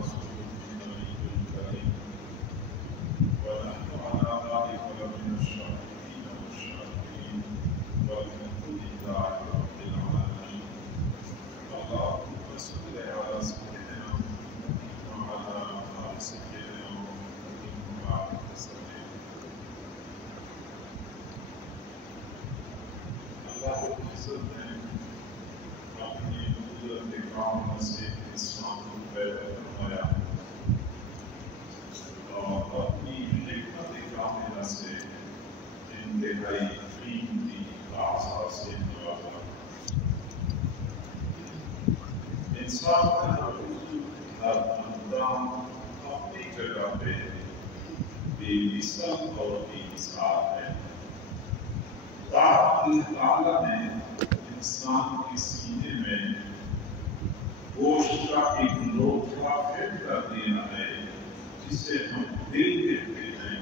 ورسوله النبي الكريم ونحن على ذلك لمن الشاكرين والشاكرين والحمد لله رب العالمين. اللهم صل على سيدنا وعلى آل سيدنا وبارك وسلم. اللہ عزت نے اپنی قدرت کاملہ سے انسان کو پیدا فرمایا اور اپنی حکمت کاملہ سے انتہائی قیمتی اعضاء سے نوازا. انسان کا وجود ہر اندام اپنی جگہ پہ بے مثل اور بے مثال ہے. اللہ تعالیٰ نے انسان کے سینے میں گوشت کا ایک لوٹھا فٹ کر دیا ہے جسے ہم دل کہتے ہیں.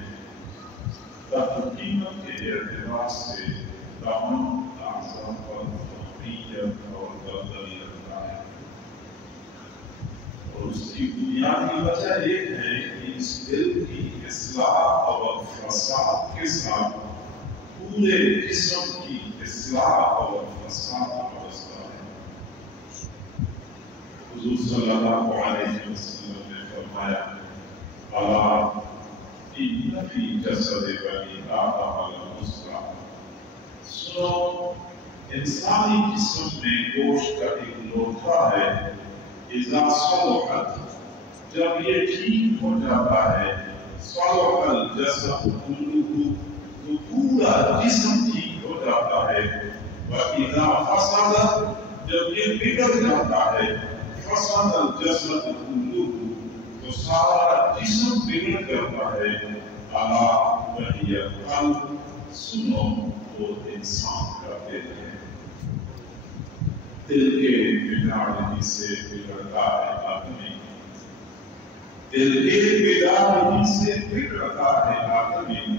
تحقیقت کے اعتبار سے تمام اعضاء پر فوقیت اور برتری رکھتا ہے اور اس کی بنیادی وجہ یہ ہے کہ اس دل کی اصلاح اور فساد کے ساتھ پورے جسم کی اصلاح اور فساد کا واسطہ ہے. حضور صلی اللہ علیہ وسلم نے فرمایا الا ان فی جسد بنی آدم لمضغہ، سنو انسانی جسم میں گوشت کا ایک لوٹھا ہے، اذا صلحت، جب یہ ٹھیک ہو جاتا ہے، صلح الجسد کلہ، تو پورا جسم ٹھیک ہو جاتا ہے. وَإِذَا فَسَدَ، جب یہ بگڑ جاتا ہے، فَسَدَ الْجَسَدُ كُلُّهُ، تو سارا جسم بگڑ جاتا ہے. أَلَا وَهِيَ الْقَلْبُ، سنو وہ انسان کا دل ہے. دل کے بگاڑنے سے بگڑتا ہے آدمی، دل کے بگاڑنے سے بگڑتا ہے آدمی.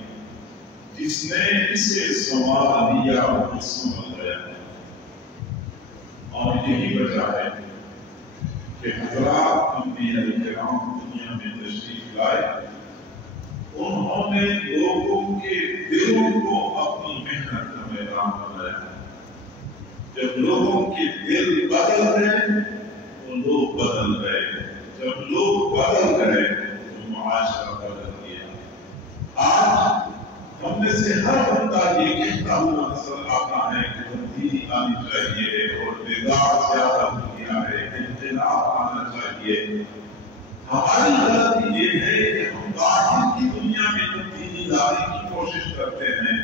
جس نے اسے سنوار لیا وہ سنبھل گیا. اور یہی وجہ ہے کہ حضرات انبیاء کرام دنیا میں تشریف لائے، انہوں نے لوگوں کے دلوں کو اپنی محنت کا میدان بنایا. جب لوگوں کے دل بدل گئے تو لوگ بدل گئے، جب لوگ بدل گئے تو معاشرہ بدل گیا. آج ہم میں سے ہر بندہ یہ کہتا ہوا نظر آتا ہے کہ تبدیلی آنی چاہیے اور بگاڑ زیادہ ہو گیا ہے، انقلاب آنا چاہیے. ہماری غلطی یہ ہے کہ ہم باہر کی دنیا میں تبدیلی لانے کی کوشش کرتے ہیں،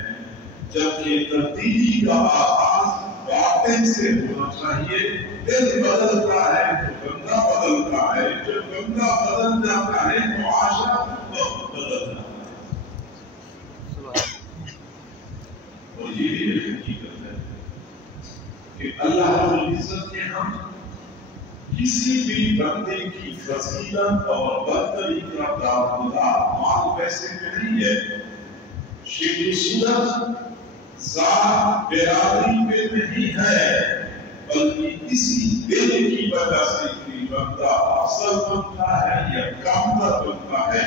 جبکہ تبدیلی کا آغاز باطن سے ہونا چاہیے. دل بدلتا ہے تو بندہ بدلتا ہے، جب بندہ بدل جاتا ہے معاشرہ بدل جاتا ہے. اور یہ بھی حقیقت ہے کہ اللہ رب العزت کے ہم کسی بھی بندے کی فضیلت اور برتری کا دارمدار مال پیسے میں نہیں ہے، شکل صورت ذات برادری میں نہیں ہے، بلکہ اسی دل کی وجہ سے کوئی بندہ افضل بنتا ہے یا کامتر بنتا ہے.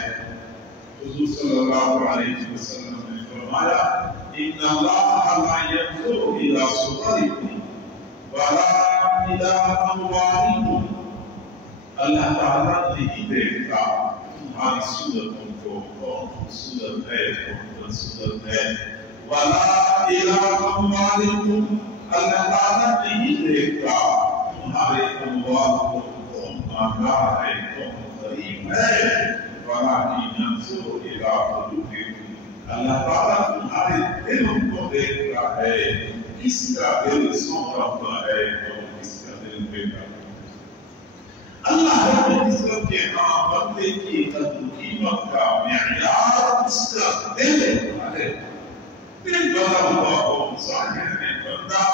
حضور صلی اللہ علیہ وسلم نے فرمایا إِنَّ اللَّهَ لَا يَنظُرُ إِلَىٰ صُوَرِكُمْ وَلَا إِلَىٰ أَمْوَالِكُمْ، اللہ تعالیٰ نہیں دیکھتا تمہاری صورتوں کو، کون خوبصورت ہے کون بدصورت ہے. وَلَا إِلَىٰ أَمْوَالِكُمْ، اللہ تعالیٰ نہیں دیکھتا تمہارے اموال کو، کون مالدار ہے کون غریب ہے. وَلَٰكِنْ يَنظُرُ إِلَىٰ قُلُوبِكُمْ، اللہ تعالیٰ تمہارے دلوں کو دیکھ رہا ہے، کس کا دل سوتا ہوا ہے اور کس کا دل بیٹھا ہوا ہے. اللہ رب العزت کے ہاں بندے کی قدر و قیمت کا معیار اس کا دل ہے. دل بنا ہوا ہو، ظاہر میں بندہ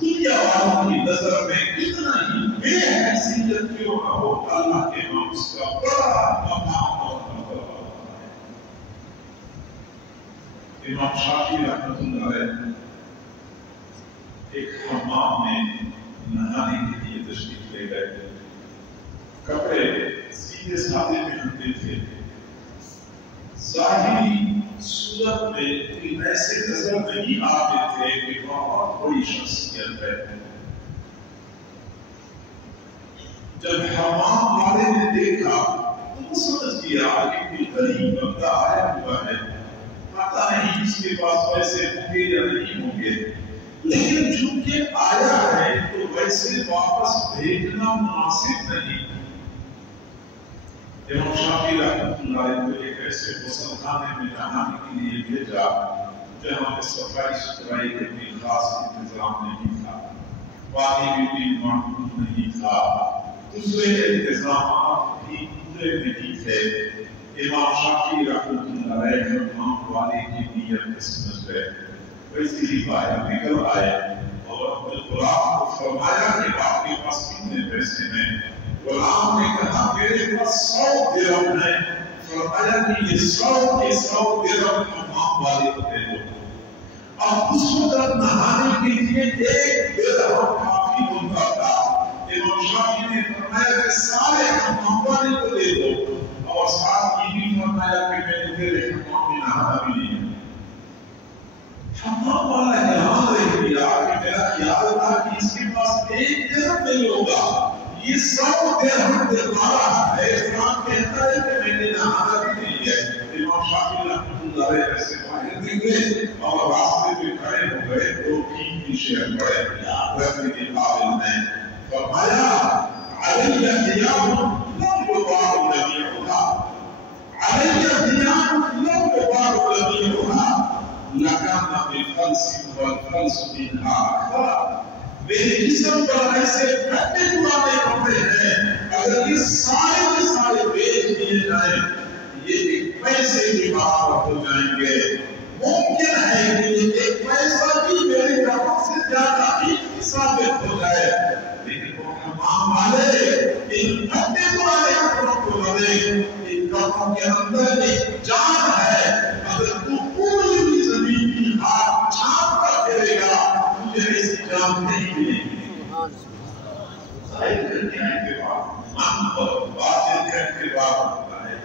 دنیا والوں کی نظر میں کتنا ہی بے حیثیت کیوں نہ ہو، اللہ کے ہاں اس کا بڑا مقام اور مرتبہ. امام شافعی رحمۃ اللہ علیہ ایک حمام میں نہانے کے لیے تشریف لے گئے. کپڑے سیدھے سادے پہنتے تھے، ظاہری صورت میں کوئی ایسے نظر نہیں آتے تھے کہ بہت بڑی شخصیت ہے۔ جب حمام والے نے دیکھا تو سمجھ گیا کہ کوئی غریب بندہ آیا ہوا ہے، پتہ نہیں اس کے پاس پیسے ہوں گے یا نہیں ہوں گے، لیکن چونکہ آیا ہے تو ویسے واپس بھیجنا مناسب نہیں۔ امام شافعی رحمۃ اللہ علیہ کو ایک ایسے غسل خانے میں نہانے کے لیے بھیجا جہاں پہ صفائی ستھرائی کا کوئی خاص انتظام نہیں تھا، پانی بھی معقول نہیں تھا، دوسرے انتظامات بھی پورے نہیں تھے۔ امام شافعی رحمۃ اللہ علیہ حمام والے کی نیت سمجھ گئے، ویسے ہی باہر نکل آئے اور اپنے غلام کو فرمایا کہ آپ کے پاس کتنے پیسے ہیں؟ غلام نے کہا میرے پاس 100 درہم ہے۔ فرمایا کہ یہ 100 کے 100 درہم حمام والے کو دے دو۔ اب اس وقت نہانے کے لیے 1 درہم کافی ہوتا تھا۔ امام شافعی نے فرمایا کہ سارے حمام والے کو دے دو، اور ساتھ یہ بھی فرمایا کہ میں نے تیرے حمام میں نہانا بھی نہیں۔ حمام والا حیران رہ گیا کہ میرا خیال تھا کہ اس کے پاس 1 درہم نہیں ہوگا، یہ 100 درہم دلوا رہا ہے۔ قرآن کہتا ہے کہ میں نے نہانا بھی نہیں ہے۔ امام شافعی رحمۃ اللہ علیہ ایسے باہر نکلے اور راستے پہ کھڑے ہو گئے، 2 قیمتی شعر پڑھے یاد رکھنے کے قابل ہیں۔ فرمایا علی ثیاب لم یباع جمیعها، علی ثیاب لم یباع جمیعها، لکان بفلس والفلس منها اکثر۔ میرے جسم پر ایسے پھٹے پرانے کپڑے ہیں، اگر یہ سارے کے سارے بیچ دیے جائیں یہ 1 پیسے بھی باہر ہو جائیں گے۔ ممکن ہے کہ یہ 1 پیسہ بھی میرے کپڑوں سے زیادہ بھی ثابت ہو جائے، لیکن وہ حمام والے ان پھٹے پرانے کپڑوں کو لگے، ان کپڑوں کے اندر ایک جان ہے۔ اگر تو پوری بھی زمین کی ہاتھ چھاپ کر پھرے گا تجھے ایسی جان نہیں ملے گی۔ ظاہر کرنے کے بعد من اور باطن کرنے کے بعد ہوتا ہے۔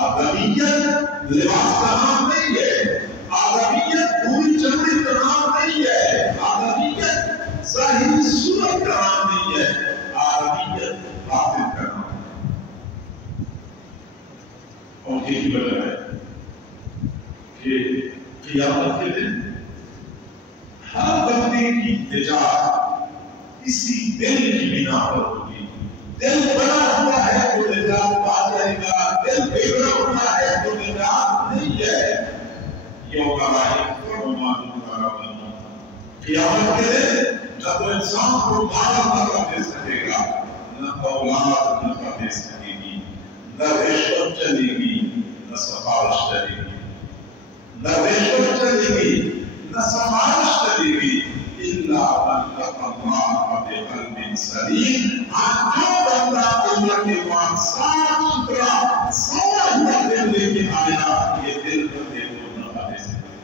آدمیت لباس کا نام نہیں ہے، آدمیت پوری چمڑی کا نام نہیں ہے، آدمیت ظاہری صورت کا نام نہیں ہے، آدمیت باطن کا نام ہے۔ اور یہی وجہ ہے کہ قیامت کے دن ہر بندے کی نجات اسی دل کی بنا پر ہوگی۔ دل بنا ہوا ہے تو نجات پا جائے گا، دل بگڑا ہوا ہے تو نجات نہیں ہے۔ یوم لا ينفع مال ولا بنون، قیامت کے دن نہ تو انسان کو مال نفع دے سکے گا، نہ اولاد نفع دے سکے گی، نہ رشوت چلے گی، نہ سفارش چلے گی، نہ رشوت چلے گی نہ سفارش چلے گی، الا من لقى الله بقلب سلیم۔ جو بندہ اللہ کے بعد صاف ستھرا سویا ہوا دل لے کے آیا، یہ دل بندے کو نفع دے سکتا ہے۔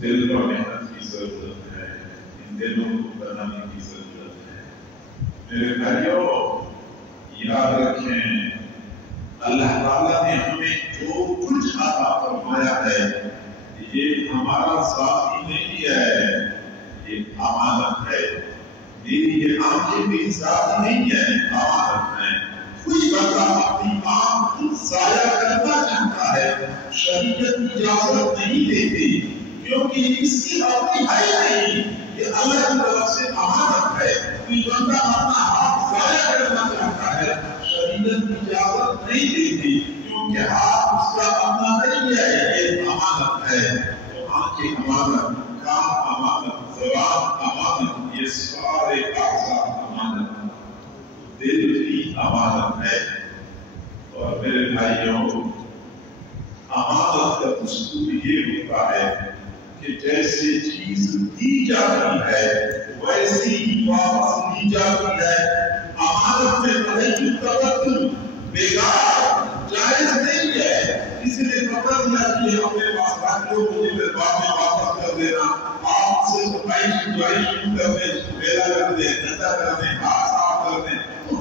دل پر محنت کی ضرورت ہے، ان دلوں کو بنانے کی ضرورت ہے۔ میرے بھائیوں یاد رکھیں، اللہ تعالیٰ نے ہمیں جو کچھ عطا فرمایا ہے یہ ہمارا ذاتی نہیں ہے، یہ امانت ہے۔ میری یہ آنکھیں بھی ذاتی نہیں ہے، امانت ہے۔ کوئی بندہ اپنی آنکھ ضائع کرنا چاہتا ہے، شریعت اجازت نہیں دیتی، کیونکہ اس کی اپنی ہے نہیں، یہ اللہ کی طرف سے امانت ہے۔ کوئی بندہ اپنا ہاتھ ضائع کرنا چاہتا ہے، شریعت اجازت نہیں دیتی، کیونکہ ہاتھ اس کا اپنا نہیں ہے، یہ امانت ہے۔ تو آنکھیں امانت، کان امانت، زبان امانت، یہ سارے اعضاء امانت، دل بھی امانت ہے۔ اور میرے بھائیوں، امانت کا دستور یہ ہوتا ہے کہ جیسے چیز دی جاتی ہے ویسی ہی واپس لی جاتی ہے۔ امانت میں تغیر تبدل بیکار جائز نہیں ہے۔ کسی نے کپڑا دیا کہ اپنے پاس رکھ لو، مجھے پھر بعد میں واپس کر دینا، آپ سے صفائی شروع کر دیں، میلا کر دیں، گندا کر دیں، ہاتھ صاف کر دیں،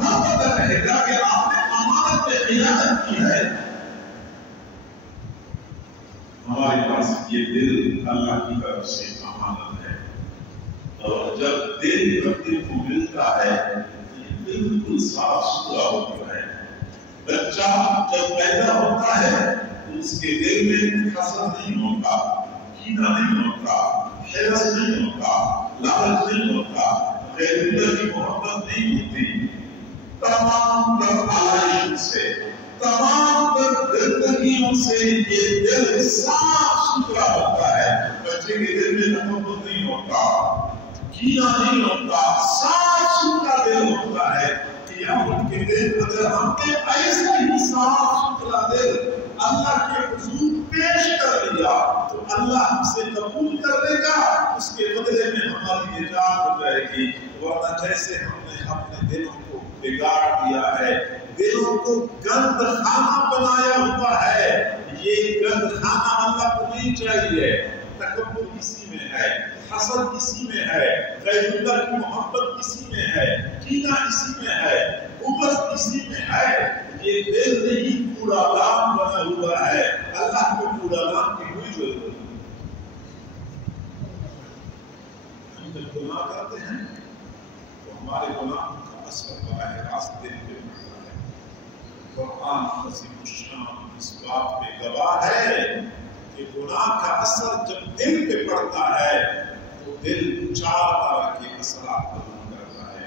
کہاں پتہ رہے گا کہ آپ نے امانت میں خیانت کی ہے؟ ہمارے پاس یہ دل اللہ کی طرف سے امانت ہے، اور جب دل بندے کو ملتا ہے یہ بالکل صاف ستھرا ہوتا ہے۔ بچہ جب پیدا ہوتا ہے تو اس کے دل میں حسد نہیں ہوتا، کینہ نہیں ہوتا، حرص نہیں ہوتا، لالچ نہیں ہوتا، غیر اللہ کی محبت نہیں ہوتی۔ تمام تر آلائشوں سے، تمام تر گندگیوں سے یہ دل صاف ستھرا ہوتا ہے۔ بچے کے دل میں محبت نہیں ہوتا، کینہ نہیں ہوتا، صاف ستھرا دل ہوتا ہے۔ ان کے دل اگر ہم نے ایسا ہی صاف ستھرا دل اللہ کے حضور پیش کر دیا تو اللہ ہم سے قبول کر لے گا، اس کے بدلے میں ہماری نجات ہو جائے گی۔ ورنہ جیسے ہم نے اپنے دلوں کو بگاڑ دیا ہے، دلوں کو گند خانہ بنایا ہوا ہے، یہ گند خانہ اللہ کو نہیں چاہیے۔ تکبر اسی میں ہے، حسد اسی میں ہے، غیر اللہ کی محبت اسی میں ہے، کینہ اسی میں ہے، بغض اسی میں ہے۔ یہ دل نہیں کوڑا دان بنا ہوا ہے، اللہ کو کوڑا دان کی کوئی ضرورت نہیں۔ ہم جب گناہ کرتے ہیں تو ہمارے گناہ کا اثر براہ راست دل پہ پڑتا ہے۔ قرآن عظیم الشان اس بات پہ گواہ ہے کہ گناہ کا اثر جب دل پہ پڑتا ہے تو دل 4 طرح کے اثرات قبول کرتا ہے،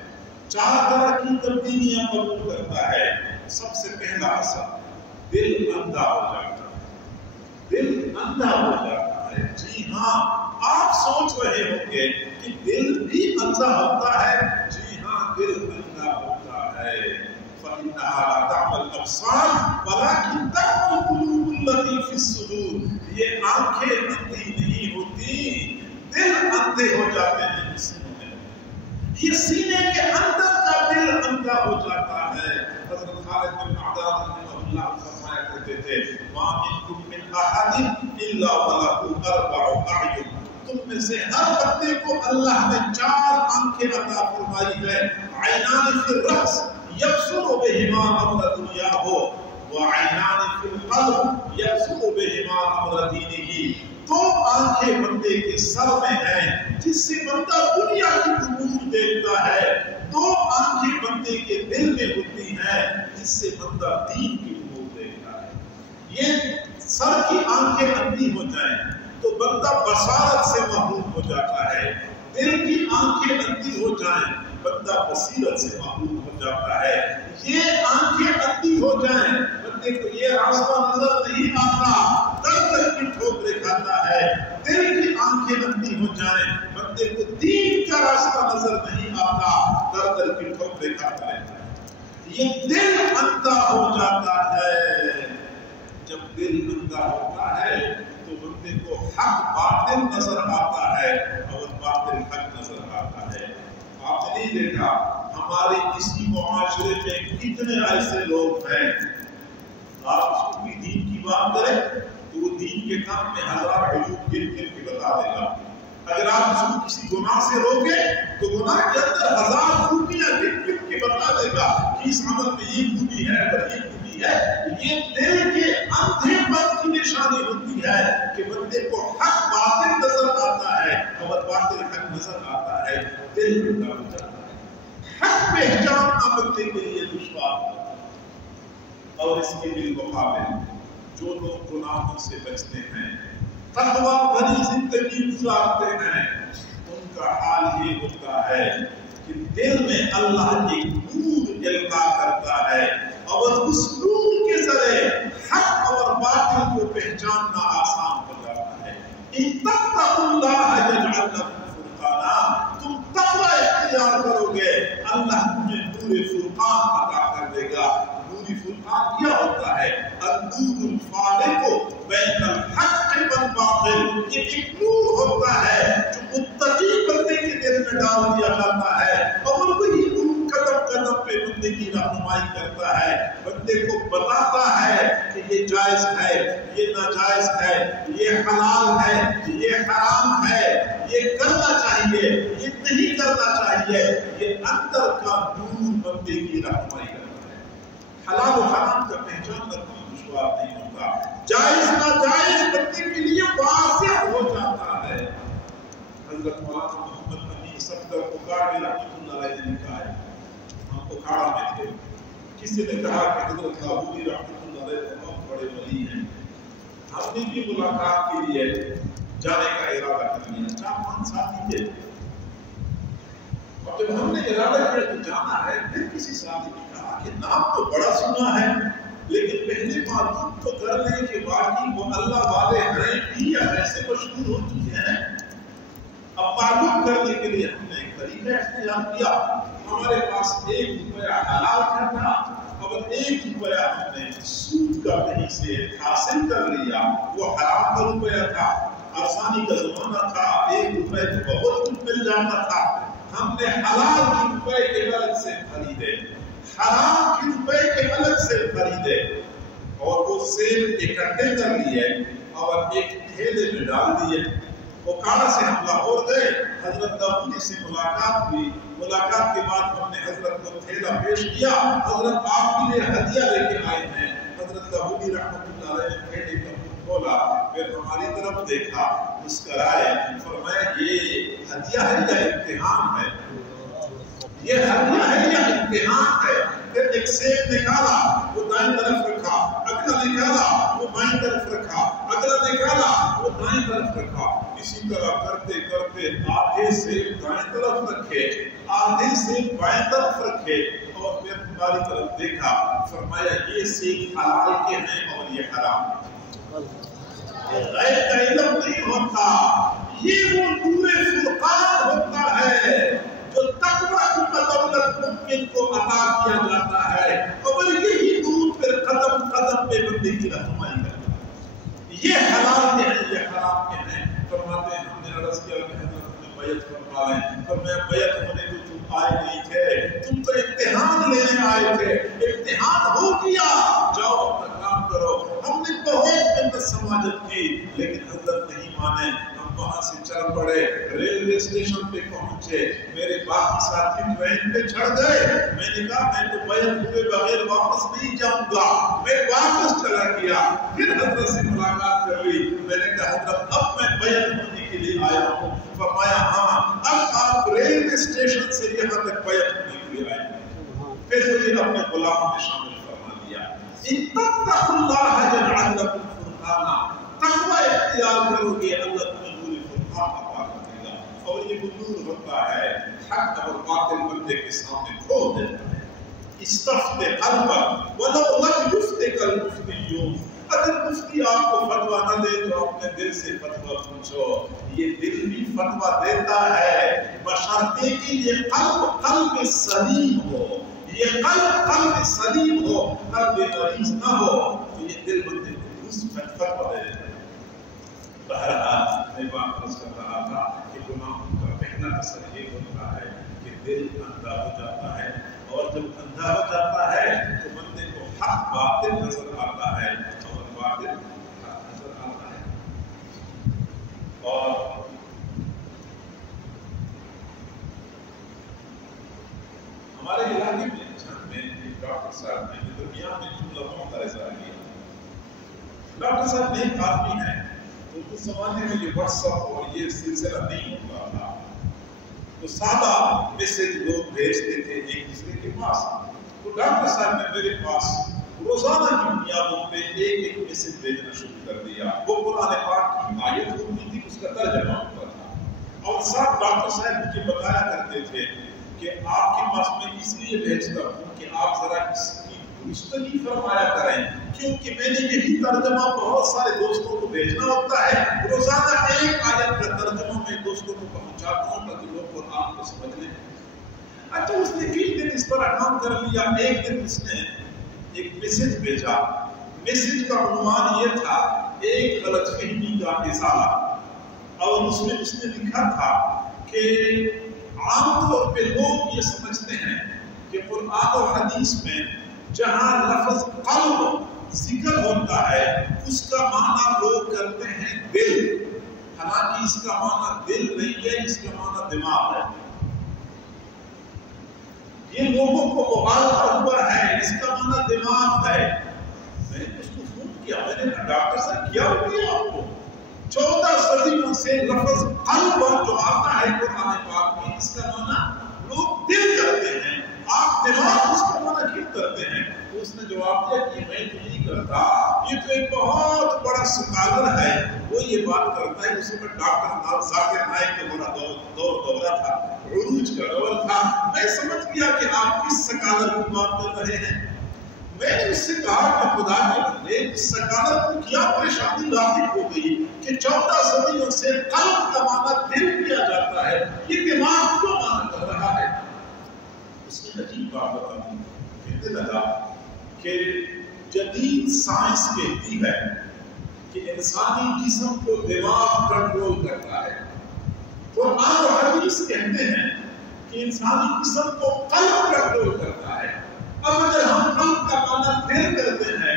4 طرح کی تبدیلیاں قبول کرتا ہے۔ سب سے پہلا اثر، دل اندھا ہو جاتا ہے، دل اندھا ہو جاتا ہے۔ جی ہاں، آپ سوچ رہے ہوں گے کہ دل بھی اندھا ہوتا ہے۔ جی ہاں، دل اندھا ہوتا ہے۔ فَإِنَّهَا لَا تَعْمَى الْأَبْصَارُ وَلَكِنْ تَعْمَى الْقُلُوبُ الَّتِي فِي الصُّدُورِ۔ یہ آنکھیں اندھی نہیں ہوتی، دل اندھے ہو جاتے ہیں سینے میں، یہ سینے کے اندر کا دل اندھا ہو جاتا ہے۔ حضرت خالد بن معدان رحمہ اللہ فرمایا کرتے تھے، مَا مِنْكُم مِّنْ أَحَدٍ إِلَّا وَلَهُ 4 أَعْيُنٍ۔ تم میں سے ہر بندے کو اللہ نے 4 آنکھیں عطا فرمائی ہے۔ عینان فی الرأس یبصر بہما امر دنیاہ، وعینان فی القلب یبصر بہما امر دینہ۔ 2 آنکھیں بندے کے سر میں ہیں جس سے بندہ دنیا کی امور دیکھتا ہے، 2 آنکھیں بندے کے دل میں ہوتی ہیں جس سے بندہ دین کی امور دیکھتا ہے۔ یہ سر کی آنکھیں اندھی ہو جائیں تو بندہ بصارت سے محروم ہو جاتا ہے، دل کی آنکھیں اندھی ہو جائیں بندہ بصیرت سے محروم ہو جاتا ہے۔ یہ آنکھیں اندھی ہو جائیں بندے کو یہ راستہ نظر نہیں آتا، در در کی ٹھوکریں کھاتا ہے۔ دل کی آنکھیں اندھی ہو جائیں بندے کو دین کا راستہ نظر نہیں آتا، در در کی ٹھوکریں کھاتا رہتا ہے۔ یہ دل اندھا ہو جاتا ہے۔ جب دل اندھا ہوتا ہے تو بندے کو حق باطل نظر آتا ہے اور باطل حق نظر آتا ہے۔ آپ نے نہیں دیکھا ہمارے کسی معاشرے میں کتنے ایسے لوگ ہیں، آپ اس کو بھی دین کی بات کریں تو وہ دین کے کام میں 1000 عیوب گن گن کے بتا دے گا۔ اگر آپ اس کو کسی گناہ سے روکے تو گناہ کے اندر 1000 خوبیاں گن گن کے بتا دے گا کہ اس عمل میں یہ خوبی ہے اور یہ خوبی ہے۔ یہ دل کے اندھے پن کی نشانی ہوتی ہے کہ بندے کو حق باطل نظر آتا ہے اور باطل حق نظر آتا ہے، دل اندھا ہو جاتا ہے۔ حق پہچاننا بندے کے لیے دشوار ہوتا ہے، اور اس کے بالمقابل جو لوگ گناہوں سے بچتے ہیں، تقویٰ بھری زندگی گزارتے ہیں، ان کا حال یہ ہوتا ہے کہ دل میں اللہ ایک نور جلتا کرتا ہے اور اس نور کے ذریعے حق اور باطل کو پہچاننا آسان ہو جاتا ہے۔ اتقوا اللہ یجعل لکم فرقانا، تم تقویٰ اختیار کرو گے اللہ تمہیں نور فرقان عطا کر دے گا۔ نور فرقان کیا ہوتا ہے؟ النور الفارق بین الحق والباطل، یہ ایک نور ہوتا ہے جو متقی بندے کے دل میں ڈال دیا جاتا ہے اور وہی نور قدم قدم پہ بندے کی رہنمائی کرتا ہے، بندے کو بتاتا ہے کہ یہ جائز ہے، یہ ناجائز ہے، یہ حلال ہے، یہ حرام ہے، یہ کرنا چاہیے، یہ نہیں کرنا چاہیے، یہ اندر کا نور بندے کی رہنمائی کرتا ہے۔ حلال و حرام کا پہچان کرنا دشوار نہیں ہوتا، جائز ناجائز بندے کے لیے واضح ہو جاتا ہے۔ حضرت مولانا محمد امین صفدر پکار میں رحمۃ اللہ علیہ نے لکھا ہے، ہم پکارا میں تھے، کسی نے کہا کہ حضرت لاہوری رحمۃ اللہ علیہ بہت بڑے ولی ہیں، ہم نے بھی ملاقات کے لیے جانے کا ارادہ کر لیا، 4-5 ساتھی تھے، اور جب ہم نے ارادہ کیا کہ جانا ہے، پھر کسی ساتھی نے کہا کہ نام تو بڑا سنا ہے، لیکن پہلے معلوم تو کر لیں کہ واقعی وہ اللہ والے ہیں بھی یا ایسے مشہور ہو چکے ہیں۔ اب معلوم کرنے کے لیے ہم نے ایک طریقہ اختیار کیا، ہمارے پاس 1 روپیہ حلال کا تھا اور 1 روپیہ ہم نے سود کا کہیں سے حاصل کر لیا، وہ حرام کا روپیہ تھا، آسانی کا زمانہ تھا، 1 روپے تو بہت کچھ مل جاتا تھا، ہم نے حلال کے روپے کے الگ سے خریدے، حرام کے روپے کے الگ سے خریدے، اور وہ سیب اکٹھے کر لیے اور ایک تھیلے میں ڈال دیے۔ بخارا سے ہم لاہور گئے، حضرت لاہوری سے ملاقات ہوئی، ملاقات کے بعد ہم نے حضرت کو تھیلا پیش کیا، حضرت آپ کے لیے ہدیہ لے کے آئے ہیں۔ حضرت لاہوری رحمۃ اللہ علیہ نے تھیلے کا منہ کھولا، پھر ہماری طرف دیکھا، مسکرائے، فرمایا یہ ہدیہ ہے یا امتحان ہے؟ یہ ہدیہ ہے یا امتحان ہے؟ پھر ایک سیب نکالا، وہ دائیں طرف رکھا، اگلا نکالا، وہ بائیں طرف رکھا، اگلا نکالا، وہ دائیں طرف رکھا، اسی طرح کرتے کرتے آدھے سیب دائیں طرف رکھے، آدھے سیب بائیں طرف رکھے، اور پھر ہماری طرف دیکھا، فرمایا یہ سیب حلال کے ہیں اور یہ حرام ہے۔ غیب کا علم نہیں ہوتا، یہ وہ نور فرقان ہوتا ہے جو تقویٰ کی بدولت ممکن کو عطا کیا جاتا ہے، اور یہی نور پھر قدم قدم پہ بندے کی رہنمائی کرتا ہے۔ یہ حلال کے ہیں، یہ حرام کے ہیں۔ فرماتے ہیں ہم نے عرض کیا کہ حضرت نے بیعت فرما لیں، فرمایا بیعت ہونے کو تم آئے نہیں تھے، تم تو امتحان لینے آئے تھے، امتحان ہو گیا، جاؤ اپنا کام کرو۔ ہم نے بہت محنت سماجت کی، لیکن حضرت نہیں مانے، وہاں سے چل پڑے، ریلوے اسٹیشن پہ پہنچے، میرے باقی ساتھی ٹرین پہ چڑھ گئے، میں نے کہا میں تو بیعت ہوئے بغیر واپس نہیں جاؤں گا، میں واپس چلا گیا، پھر حضرت سے ملاقات کر لی، میں نے کہا حضرت اب میں بیعت ہونے کے لیے آیا ہوں، فرمایا ہاں اب آپ ریلوے اسٹیشن سے یہاں تک بیعت ہونے کے لیے آئے، پھر مجھے اپنے غلاموں میں شامل فرما دیا۔ اتقوا اللہ یجعل لکم فرقانا، تقوی اختیار کرو گے اللہ تمہیں نور فرقان عطا کرے گا، اور یہ نور ہوتا ہے حق اور باطل بندے کے سامنے کھول دیتا ہے۔ استفت قلبک ولو لم یفتک المفتیون، اگر مفتی آپ کو فتویٰ نہ دے تو اپنے دل سے فتویٰ پوچھو، یہ دل بھی فتویٰ دیتا ہے بشرطے کہ یہ قلب سلیم ہو، یہ قلب سلیم ہو، قلب مریض نہ ہو، تو یہ دل بندے کو درست فتویٰ دے دیتا ہے۔ بہرحال میں بات کر رہا تھا کہ گناہوں کا پہلا اثر یہ ہوتا ہے کہ دل اندھا ہو جاتا ہے، اور جب اندھا ہو جاتا ہے تو بندے کو حق باطل نظر آتا ہے اور باطل حق نظر آتا ہے۔ اور ہمارے علاقے میں ایک ڈاکٹر صاحب نے درمیان میں کچھ لمحوں کا اظہار کیا۔ ڈاکٹر صاحب نیک آدمی ہیں، تو اس زمانے میں یہ واٹس ایپ اور یہ سلسلہ نہیں ہوتا تھا، تو سادہ میسج لوگ بھیجتے تھے ایک دوسرے کے پاس، تو ڈاکٹر صاحب نے میرے پاس روزانہ کی بنیادوں پہ ایک میسج بھیجنا شروع کر دیا۔ وہ قرآن پاک کی آیت ہوتی تھی، اس کا ترجمہ ہوتا تھا، اور ساتھ ڈاکٹر صاحب مجھے بتایا کرتے تھے کہ آپ کے پاس میں اس لیے بھیجتا ہوں کہ آپ ذرا اس کی درستگی فرمایا کریں، کیونکہ میں نے یہی ترجمہ بہت سارے دوستوں کو بھیجنا ہوتا ہے، روزانہ ایک آیت کا ترجمہ میں دوستوں کو پہنچاتا ہوں تاکہ لوگ قرآن کو سمجھ لیں۔ اچھا اس نے کئی دن اس طرح کام کر لیا، ایک دن اس نے ایک میسج بھیجا، میسج کا عنوان یہ تھا ایک غلط فہمی کا ازالہ، اور اس میں اس نے لکھا تھا کہ عام طور پہ لوگ یہ سمجھتے ہیں کہ قرآن اور حدیث میں جہاں لفظ قلب ذکر ہوتا ہے اس کا معنی لوگ کرتے ہیں دل، حالانکہ اس کا معنی دل نہیں ہے، اس کا معنی دماغ ہے۔ یہ لوگوں کو مبالغہ ہوا ہے، اس کا معنی دماغ ہے۔ میں نے اس کو فون کیا، میں نے کہا ڈاکٹر صاحب کیا ہو گیا آپ کو؟ 14 صدیوں سے لفظ قلب جو آتا ہے قرآن پاک میں، اس کا معنی لوگ دل کرتے ہیں، آپ دماغ اس کا معنی کیوں کرتے ہیں؟ تو اس نے جواب دیا کہ میں تو نہیں کرتا، یہ تو ایک بہت بڑا سکالر ہے، وہ یہ بات کرتا ہے۔ اس میں ڈاکٹر ذاکر نائک کا بڑا دورہ تھا، عروج کا دور تھا۔ میں سمجھ گیا کہ آپ کس سکالر کی بات کر رہے ہیں۔ میں نے اس سے کہا کہ خدا کے بندے اس سکالر کو کیا پریشانی لاحق ہو گئی کہ 14 صدیوں سے قلب کا معنی دل کیا جاتا ہے، یہ دماغ کو معنی کر رہا ہے۔ اس نے عجیب بات بتا دی، کہنے لگا کہ جدید سائنس کہتی ہے کہ انسانی جسم کو دماغ کنٹرول کرتا ہے، قرآن و حدیث کہتے ہیں کہ انسانی جسم کو قلب کنٹرول کرتا ہے۔ اب اگر ہم قلب کا معنی دل کرتے ہیں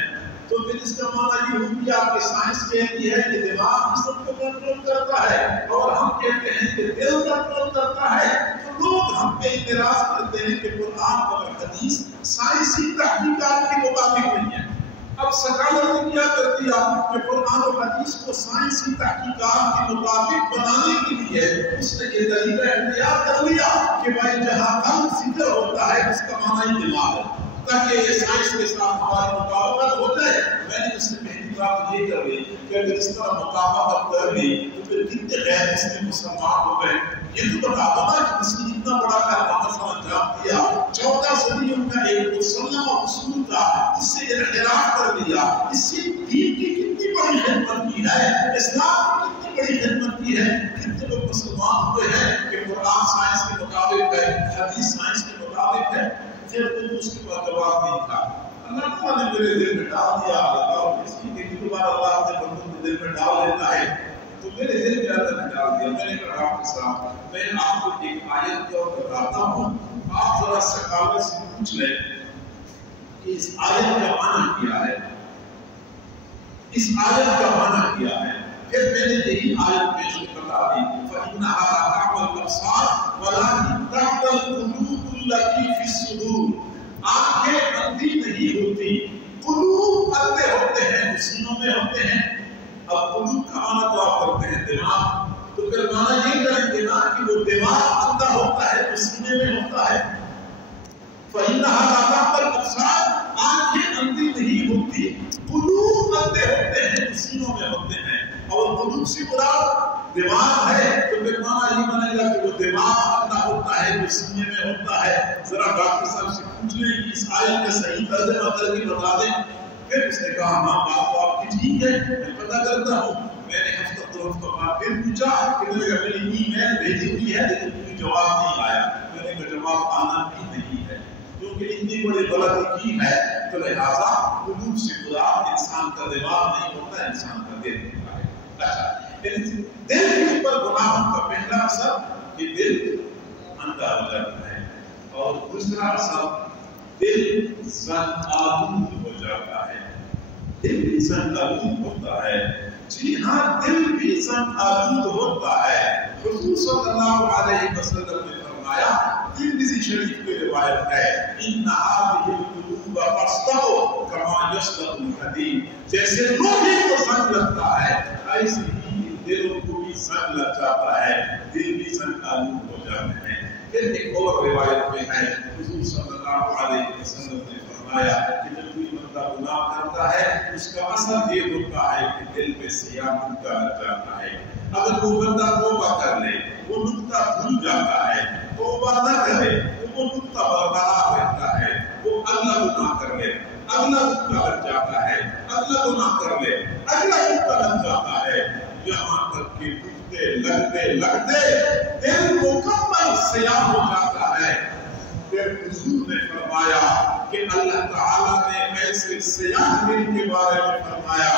تو پھر اس کا معنی یہ ہو گیا کہ سائنس کہتی ہے کہ دماغ جسم کو کنٹرول کرتا ہے اور ہم کہتے ہیں کہ دل کنٹرول کرتا ہے۔ تو لوگ ہم پہ اعتراض کرتے ہیں کہ قرآن اور حدیث سائنسی تحقیقات کے مطابق نہیں ہے۔ اب سکالر نے کیا کر دیا کہ قرآن و حدیث کو سائنسی تحقیقات کے مطابق بنانے کے لیے اس نے یہ طریقہ اختیار کر لیا کہ بھائی جہاں قلب ذکر ہوتا ہے اس کا معنی دماغ ہے، تاکہ یہ سائنس کے ساتھ ہماری مطابقت ہو جائے۔ میں نے اس سے پہلی بات یہ کر لی کہ اگر اس طرح مطابقت کر لی تو پھر کتنے غیر مسلم مسلمان ہو گئے۔ یہ تو بتا دو نا کہ کسی نے اتنا بڑا کارنامہ انجام دیا، 14 صدیوں کا ایک مسلم اصول تھا، اس سے انحراف کر لیا، اس سے دین کی کتنی بڑی خدمت کی ہے، اسلام کی کتنی بڑی خدمت کی ہے۔ کتنے لوگ مسلمان ہوئے ہیں کہ قرآن سائنس کے مطابق ہے، حدیث سائنس کے مطابق ہے، پھر تو اس کے بعد جواب نہیں تھا۔ اللہ تعالیٰ نے میرے دل میں ڈال دیا، اللہ اس کی کہ دوبارہ اللہ اپنے بندوں کے دل میں ڈال دیتا ہے، تو میرے دل میں اللہ نے ڈال دیا۔ میں نے کہا ڈاکٹر صاحب میں آپ کو ایک آیت کی اور بتاتا ہوں، آپ ذرا سکالر سے پوچھ لیں کہ اس آیت کا معنی کیا ہے، اس آیت کا معنی کیا ہے۔ پھر میں نے یہی آیت پیش بتا دی، فَإِنَّهَا لَا تَعْمَى الْأَبْصَارُ وَلَكِنْ تَعْمَى الْقُلُوبُ الَّتِي فِي الصُّدُورِ۔ آنکھیں اندھی نہیں ہوتی، قلوب اندھے ہوتے ہیں جو سینوں میں ہوتے ہیں۔ اب قلوب کا معنی تو آپ کرتے ہیں دماغ، تو پھر معنی یہ کریں گے نا کہ وہ دماغ اندھا ہوتا ہے جو سینے میں ہوتا ہے۔ فَإِنَّهَا لَا تَعْمَى الْأَبْصَارُ، آنکھیں اندھی نہیں ہوتی، قلوب اندھے ہوتے ہیں جو سینوں میں ہوتے ہیں۔ اور قلوب سے مراد دماغ ہے، تو پھر معنی یہ بنے گا کہ وہ دماغ اندھا ہوتا ہے جو سینے میں ہوتا ہے۔ ذرا ڈاکٹر صاحب سے پوچھ لیں کہ اس آیت کا صحیح ترجمہ کر کے بتا دیں۔ پھر اس نے کہا ہاں بات تو آپ کی ٹھیک ہے، میں پتہ کرتا ہوں۔ میں نے ہفتہ دو ہفتہ بعد پھر پوچھا کہ میری ای میل بھیجی ہوئی ہے لیکن کوئی جواب نہیں آیا۔ میں نے کہا جواب آنا بھی نہیں ہے، کیونکہ اتنی بڑی غلطی کی ہے تو لہٰذا قلوب سے مراد انسان کا دماغ نہیں ہوتا، انسان کا دل ہوتا ہے۔ اچھا، دل کے اوپر گناہوں کا پہلا اثر کہ دل اندھا ہو جاتا ہے، اور دوسرا اثر دل زن آلود ہو جاتا ہے۔ دل بھی زن آلود ہوتا ہے، جی ہاں دل بھی زن آلود ہوتا ہے۔ حضور صلی اللہ علیہ وسلم نے فرمایا، ترمذی شریف کی روایت ہے، ان هذه القلوب تصدع كما يصدع الحديد، جیسے لوہے کو زنگ لگتا ہے ایسے ہی دلوں کو بھی زنگ لگ جاتا ہے، دل بھی زنگ آلود ہو جاتے ہیں۔ پھر ایک اور روایت میں ہے، حضور صلی اللہ علیہ وسلم نے فرمایا کہ جب کوئی بندہ گناہ کرتا ہے اس کا اثر یہ ہوتا ہے کہ دل پہ سیاہ نقطہ لگ جاتا ہے۔ اگر وہ بندہ توبہ کر لے وہ نقطہ دھل جاتا ہے، توبہ نہ کرے وہ نقطہ برقرار رہتا ہے۔ وہ اگلا گناہ کر لے اگلا نقطہ لگ جاتا ہے، اگلا گناہ کر لے اگلا نقطہ لگ جاتا ہے، یہاں تک کہ نقطے لگتے لگتے دل مکمل سیاہ ہو جاتا ہے۔ پھر حضور نے فرمایا کہ اللہ تعالیٰ نے ایسے سیاہ دل کے بارے میں فرمایا،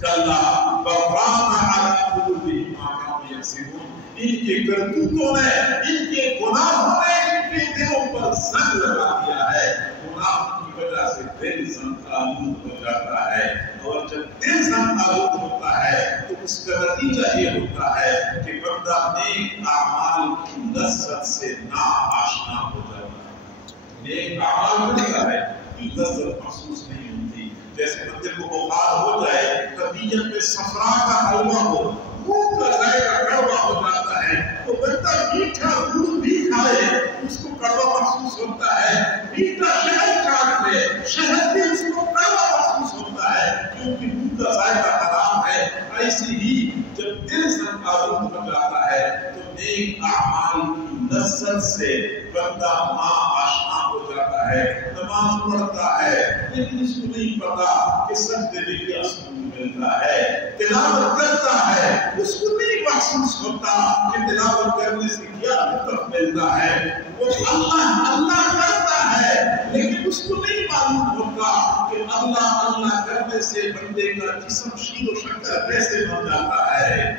کلا بران علی قلوبہم ما کانوا یکسبون، ان کے کرتوتوں نے، ان کے گناہوں نے ان کے دلوں پر زنگ لگا دیا ہے۔ گناہ کی وجہ سے دل زن آلود ہو جاتا ہے، اور جب دل زن آلود ہوتا ہے تو اس کا نتیجہ یہ ہوتا ہے کہ بندہ نیک اعمال کی لذت سے ناآشنا ہو جاتا ہے۔ نیک اعمال کرتا ہے کوئی لذت محسوس نہیں ہوتی، جیسے بندے کو بخار ہو جائے، طبیعت میں صفرا کا حلوہ ہو، منہ کا ذائقہ کڑوا ہو جاتا ہے، تو بندہ میٹھا دودھ بھی کھائے اس کو کڑوا محسوس ہوتا ہے، میٹھا شہد چاٹ لے شہد بھی اس کو کڑوا محسوس ہوتا ہے، کیونکہ منہ کا ذائقہ حرام ہے۔ ایسے ہی جب دل زن آلود ہو جاتا ہے تو نیک اعمال کی لذت سے بندہ ناآشنا ہو جاتا ہے، نماز پڑھتا ہے لیکن اس کو نہیں پتا کہ سجدے میں کیا سکون ملتا ہے، تلاوت کرتا ہے اس کو نہیں محسوس ہوتا کہ تلاوت کرنے سے کیا لطف ملتا ہے، وہ اللہ اللہ کرتا ہے لیکن اس کو نہیں معلوم ہوتا کہ اللہ اللہ کرنے سے بندے کا جسم شیر و شکر کیسے بن جاتا ہے،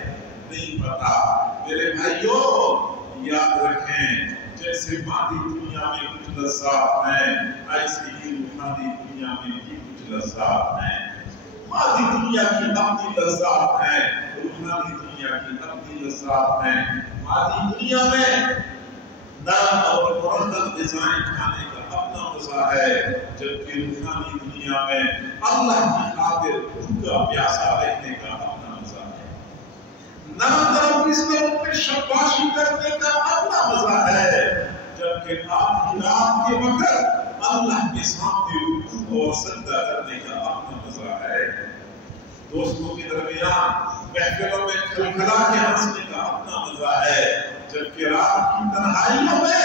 نہیں پتا۔ میرے بھائیوں یاد رکھیں، جیسے مادی دنیا میں کچھ لذات ہیں ایسے ہی روحانی دنیا میں بھی کچھ لذات ہیں۔ مادی دنیا کی اپنی لذات ہیں، روحانی دنیا کی اپنی لذات ہیں۔ مادی دنیا میں نرم اور مرتب غذائیں کھانے کا اپنا مزہ ہے، جبکہ روحانی دنیا میں اللہ کی خاطر بھوکا پیاسا رہنے کا اپنا مزہ ہے، نرم نرم بستروں پہ شاباشی کرنے کا اپنا مزہ ہے، جبکہ آخری رات کے وقت اللہ کے سامنے رکوع اور سجدہ کرنے کا اپنا مزہ ہے، دوستوں کے درمیان محفلوں میں کھلکھلا کے ہنسنے کا اپنا مزہ ہے، جبکہ رات کی تنہائیوں میں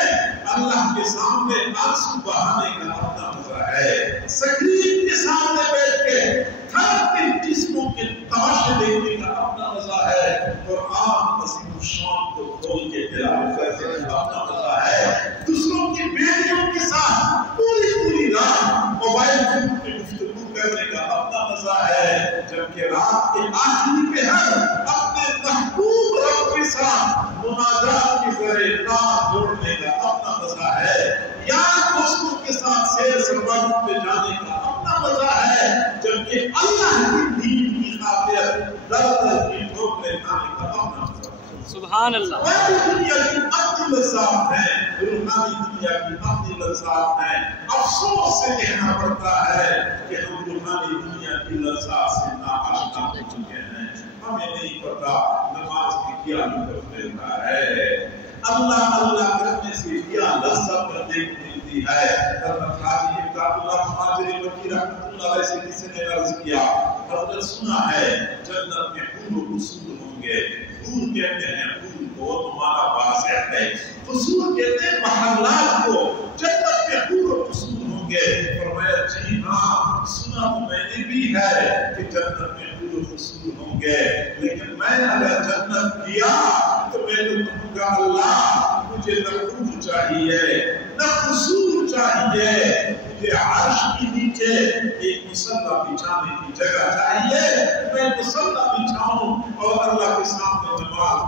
اللہ کے سامنے آنسو بہانے کا اپنا مزہ ہے، سکرین کے سامنے بیٹھ کے تھرکتے جسموں کے تماشے دیکھنے کا اپنا مزہ ہے، قرآن عظیم الشان کو کھول کے تلاوت کرنے کا اپنا مزہ ہے، دوسروں کی بیٹیوں کے ساتھ پوری رات موبائل فون پہ گفتگو کرنے کا اپنا مزہ ہے، جبکہ رات کے آخری پہر اپنے محبوب رب کے ساتھ مناجات کے ذریعے نام جوڑنے کا اپنا مزہ ہے، یار دوستوں کے ساتھ سیر سپاہی پہ جانے کا اپنا مزہ ہے، جبکہ اللہ کی دین کی خاطر در کی ٹھوکریں کھانے کا اپنا مزہ ہے۔ سبحان اللہ۔ مادی دنیا کی اپنی لذات ہیں، روحانی دنیا کی اپنی لذات ہیں، افسوس سے کہنا پڑتا ہے کہ ہم روحانی دنیا کی لذات سے ناآشنا ہو چکے ہیں، ہمیں نہیں پتا نماز کی کیا لطف ملتا ہے، اللہ اللہ کرنے سے کیا لذت بندے کو ملتی ہے۔ حضرت حاجی امداد اللہ مہاجری مکی رحمۃ اللہ علیہ سے کسی نے عرض کیا، حضرت سنا ہے جنت میں حور و حسود ہوں گے، حور کہتے ہیں حور کو تو معنی واضح ہے، حسود کہتے ہیں محلات کو، جنت میں حور و حسود ہوں گے، فرمایا جی ہاں سنا تو میں نے بھی ہے کہ جنت میں حور و حسود ہوں گے، لیکن میں اگر جنت کیا تو میں تو کہوں گا اللہ مجھے نہ حور چاہیے نہ حسود چاہیے، مجھے عرش کے نیچے ایک مصلی بچھانے کی جگہ چاہیے، میں مصلی بچھاؤں اور اللہ کے سامنے نماز